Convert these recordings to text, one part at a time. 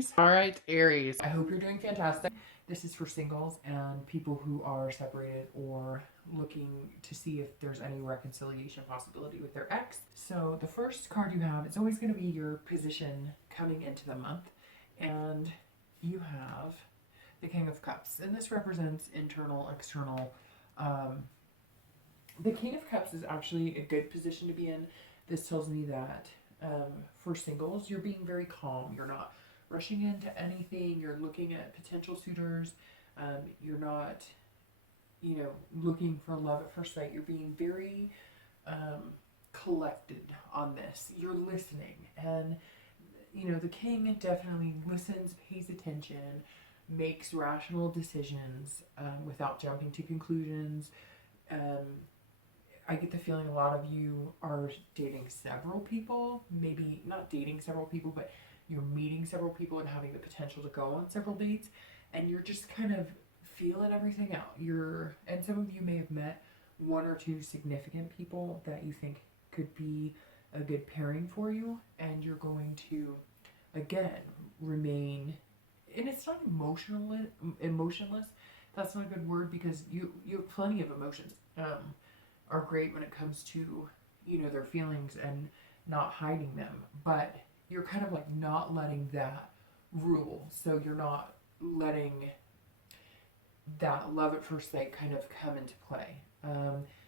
Aries. All right, Aries. I hope you're doing fantastic. This is for singles and people who are separated or looking to see if there's any reconciliation possibility with their ex. So the first card you have, it's always going to be your position coming into the month. And you have the King of Cups. And this represents internal, external. The King of Cups is actually a good position to be in. This tells me that for singles, you're being very calm. You're not rushing into anything. You're looking at potential suitors. You're not, looking for love at first sight. You're being very collected on this. You're listening. And, the king definitely listens, pays attention, makes rational decisions without jumping to conclusions. I get the feeling a lot of you are dating several people, maybe not dating several people, but you're meeting several people and having the potential to go on several dates, and you're just kind of feeling everything out. And some of you may have met one or two significant people that you think could be a good pairing for you, and you're going to, again, remain, and it's not emotionless. That's not a good word because you have plenty of emotions. Are great when it comes to, their feelings and not hiding them. But you're kind of like not letting that rule. So you're not letting that love at first sight kind of come into play.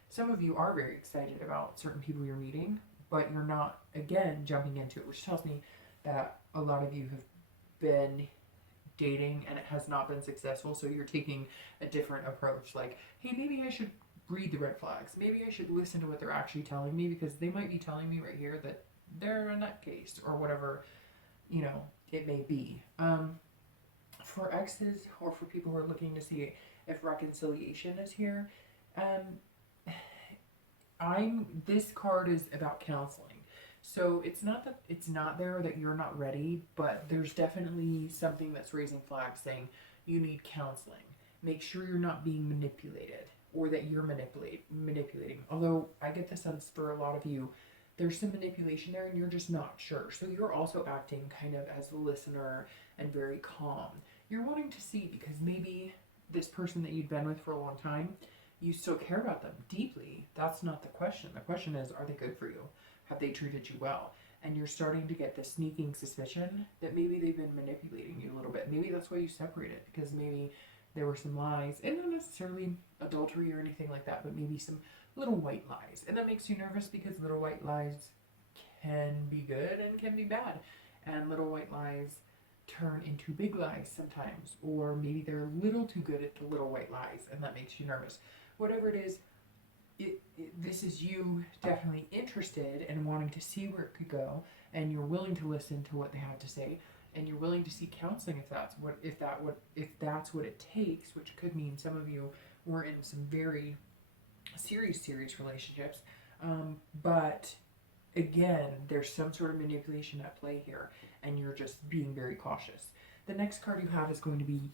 Some of you are very excited about certain people you're meeting, but you're not, again, jumping into it, which tells me that a lot of you have been dating and it has not been successful. So you're taking a different approach. Like, hey, maybe I should read the red flags. Maybe I should listen to what they're actually telling me because they might be telling me right here that they're a nutcase or whatever, it may be. For exes or for people who are looking to see if reconciliation is here, this card is about counseling. So it's not that it's not there that you're not ready, but there's definitely something that's raising flags saying you need counseling. Make sure you're not being manipulated or that you're manipulating. Although I get the sense for a lot of you, there's some manipulation there and you're just not sure. So you're also acting kind of as the listener and very calm. You're wanting to see because maybe this person that you'd been with for a long time, you still care about them deeply. That's not the question. The question is, are they good for you? Have they treated you well? And you're starting to get the sneaking suspicion that maybe they've been manipulating you a little bit. Maybe that's why you separated, because maybe there were some lies, and not necessarily adultery or anything like that, but maybe some little white lies. And that makes you nervous because little white lies can be good and can be bad. And little white lies turn into big lies sometimes, or maybe they're a little too good at the little white lies, and that makes you nervous. Whatever it is, this is you definitely interested and wanting to see where it could go, and you're willing to listen to what they have to say, and you're willing to seek counseling if that's what it takes, which could mean some of you were in some very serious relationships, but again, there's some sort of manipulation at play here, and you're just being very cautious. The next card you have is going to be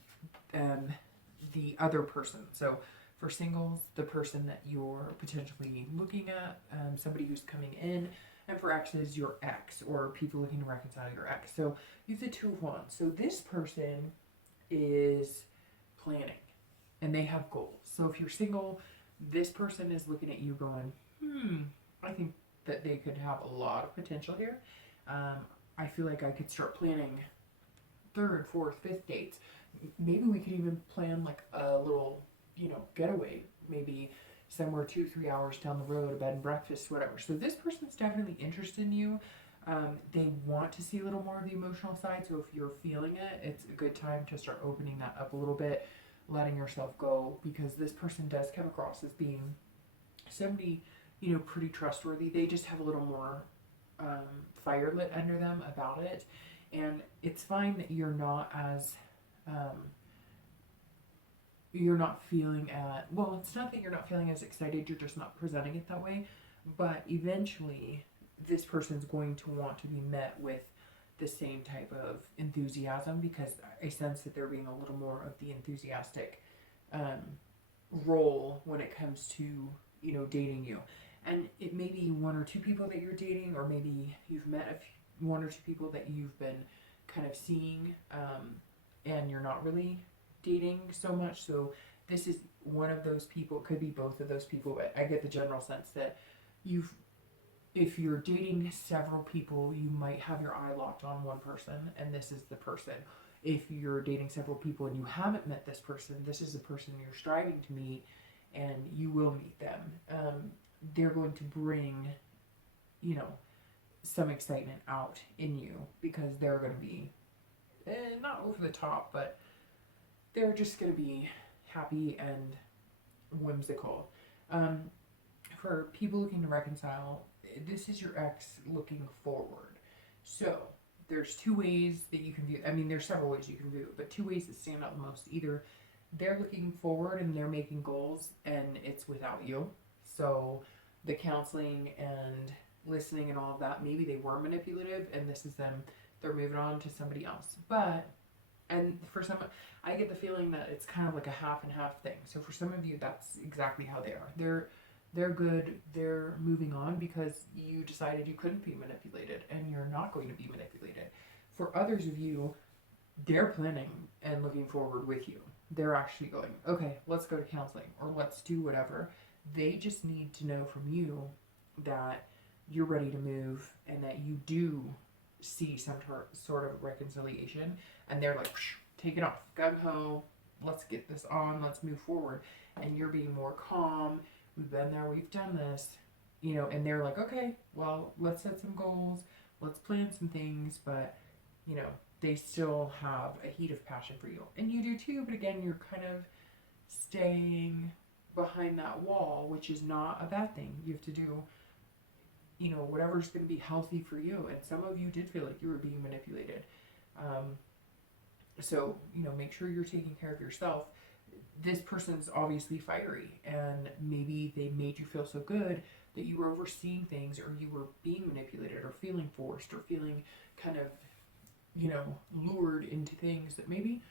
the other person. So for singles, the person that you're potentially looking at, somebody who's coming in. And for exes, your ex, or people looking to reconcile your ex. So you have the Two of Wands. So this person is planning, and they have goals. So if you're single, this person is looking at you going, I think that they could have a lot of potential here. I feel like I could start planning 3rd, 4th, 5th dates. Maybe we could even plan like a little, getaway, maybe somewhere 2-3 hours down the road, a bed and breakfast, whatever. So this person's definitely interested in you. They want to see a little more of the emotional side. So if you're feeling it, it's a good time to start opening that up a little bit, letting yourself go, because this person does come across as being somebody, pretty trustworthy. They just have a little more fire lit under them about it. And it's fine that you're not as it's not that you're not feeling as excited, you're just not presenting it that way. But eventually, this person's going to want to be met with the same type of enthusiasm, because I sense that they're being a little more of the enthusiastic role when it comes to, dating you. And it may be 1 or 2 people that you're dating, or maybe you've met 1 or 2 people that you've been kind of seeing, and you're not really dating so much. So this is one of those people. It could be both of those people, but I get the general sense that if you're dating several people, you might have your eye locked on one person, and this is the person. If you're dating several people and you haven't met this person, this is the person you're striving to meet, and you will meet them. They're going to bring, some excitement out in you, because they're going to be not over the top, but they're just going to be happy and whimsical. For people looking to reconcile, this is your ex looking forward. So there's two ways that you can view. I mean, there's several ways you can view it, but two ways that stand out the most. Either they're looking forward and they're making goals, and it's without you. So the counseling and listening and all of that, maybe they were manipulative, and this is them. They're moving on to somebody else. And for some, I get the feeling that it's kind of like a half and half thing. So for some of you, that's exactly how they are. They're good. They're moving on because you decided you couldn't be manipulated, and you're not going to be manipulated. For others of you, they're planning and looking forward with you. They're actually going, okay, let's go to counseling, or let's do whatever. They just need to know from you that you're ready to move, and that you do see some sort of reconciliation, and they're like, take it off, gung-ho, let's get this on, let's move forward. And you're being more calm. We've been there, we've done this, and they're like, okay, well, let's set some goals, let's plan some things, but, they still have a heat of passion for you. And you do too, but again, you're kind of staying behind that wall, which is not a bad thing. You have to do, whatever's going to be healthy for you. And some of you did feel like you were being manipulated. So, make sure you're taking care of yourself. This person's obviously fiery, and maybe they made you feel so good that you were overseeing things, or you were being manipulated, or feeling forced, or feeling kind of, lured into things that maybe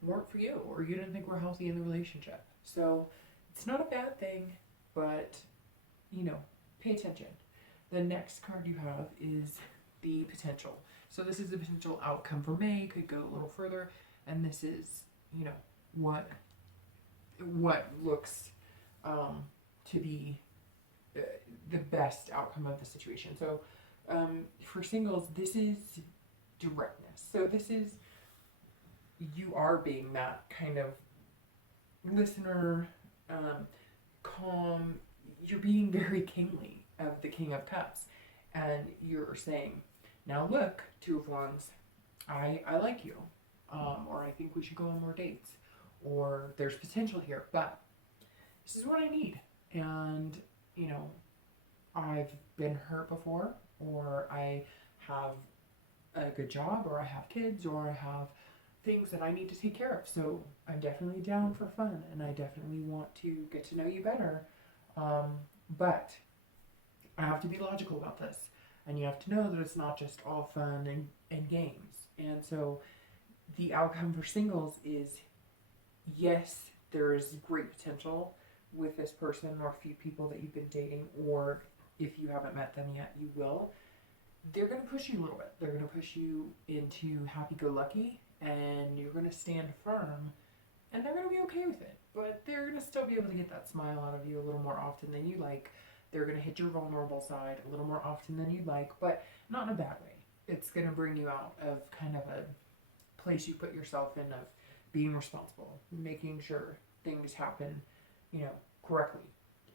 weren't for you, or you didn't think were healthy in the relationship. So it's not a bad thing, but, pay attention. The next card you have is the potential. So this is the potential outcome for May, could go a little further, and this is, what looks to be the best outcome of the situation. So for singles, this is directness. So this is, you are being that kind of listener, calm. You're being very kingly of the King of Cups, and you're saying, now look, Two of Wands, I like you, or I think we should go on more dates, or there's potential here, but this is what I need. And, I've been hurt before, or I have a good job, or I have kids, or I have things that I need to take care of. So I'm definitely down for fun, and I definitely want to get to know you better. But I have to be logical about this, and you have to know that it's not just all fun and games. And so the outcome for singles is, yes, there is great potential with this person or a few people that you've been dating, or if you haven't met them yet, you will. They're going to push you a little bit. They're going to push you into happy-go-lucky, and you're going to stand firm, and they're going to be okay with it. But they're going to still be able to get that smile out of you a little more often than you like. They're going to hit your vulnerable side a little more often than you'd like, but not in a bad way. It's going to bring you out of kind of a place you put yourself in, of being responsible, making sure things happen, correctly.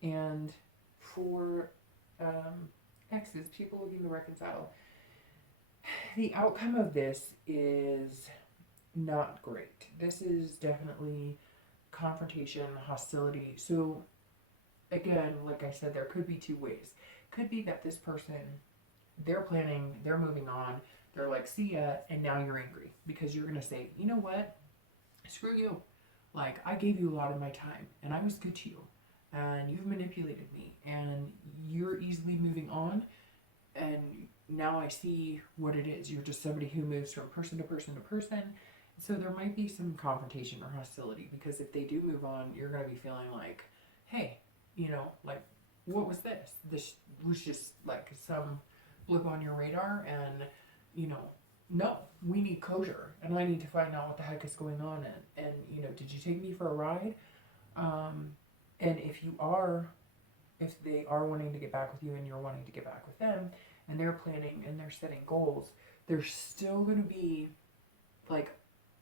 And for exes, people looking to reconcile, the outcome of this is not great. This is definitely confrontation, hostility. So again, like I said, there could be two ways. Could be that this person, they're planning, they're moving on, they're like, see ya, and now you're angry because you're going to say, you know what, screw you. Like, I gave you a lot of my time, and I was good to you, and you've manipulated me, and you're easily moving on, and now I see what it is. You're just somebody who moves from person to person to person. So there might be some confrontation or hostility, because if they do move on, you're going to be feeling like, hey, like, what was this? This was just like some blip on your radar, and, no, we need closure, and I need to find out what the heck is going on. And you know, did you take me for a ride? Um, and if they are wanting to get back with you and you're wanting to get back with them, and they're planning and they're setting goals, there's still going to be like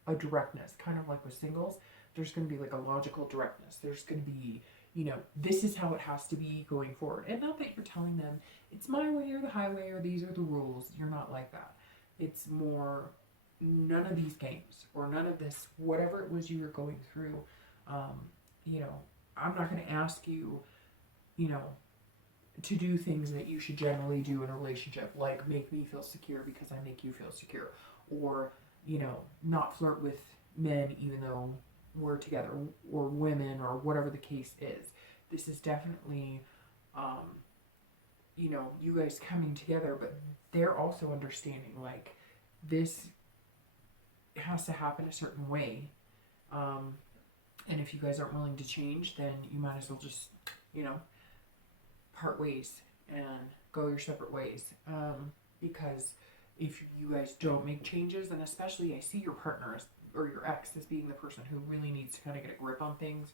a directness, kind of like with singles. There's going to be like a logical directness. There's going to be, you know, this is how it has to be going forward. And not that you're telling them it's my way or the highway or these are the rules. You're not like that. It's more none of these games or none of this, whatever it was you were going through. Um, you know, I'm not going to ask you, you know, to do things that you should generally do in a relationship, like make me feel secure because I make you feel secure, or, you know, not flirt with men even though we're together, or women, or whatever the case is. This is definitely, you know, you guys coming together, but they're also understanding like this has to happen a certain way. And if you guys aren't willing to change, then you might as well just, you know, part ways and go your separate ways. Because if you guys don't make changes, and especially I see your partner as, or your ex as being the person who really needs to kind of get a grip on things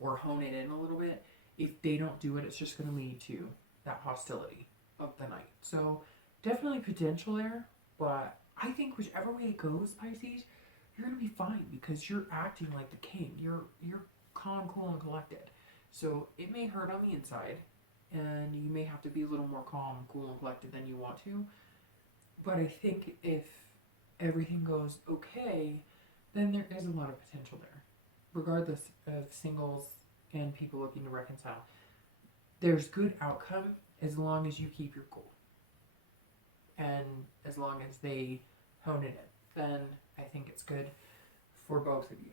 or hone it in a little bit. If they don't do it, it's just going to lead to that hostility of the night. So definitely potential there, but I think whichever way it goes, Pisces, you're going to be fine because you're acting like the king. You're calm, cool, and collected. So it may hurt on the inside, and you may have to be a little more calm, cool, and collected than you want to. But I think if everything goes okay, then there is a lot of potential there. Regardless of singles and people looking to reconcile, there's good outcome as long as you keep your cool. And as long as they hone it in, then I think it's good for both of you.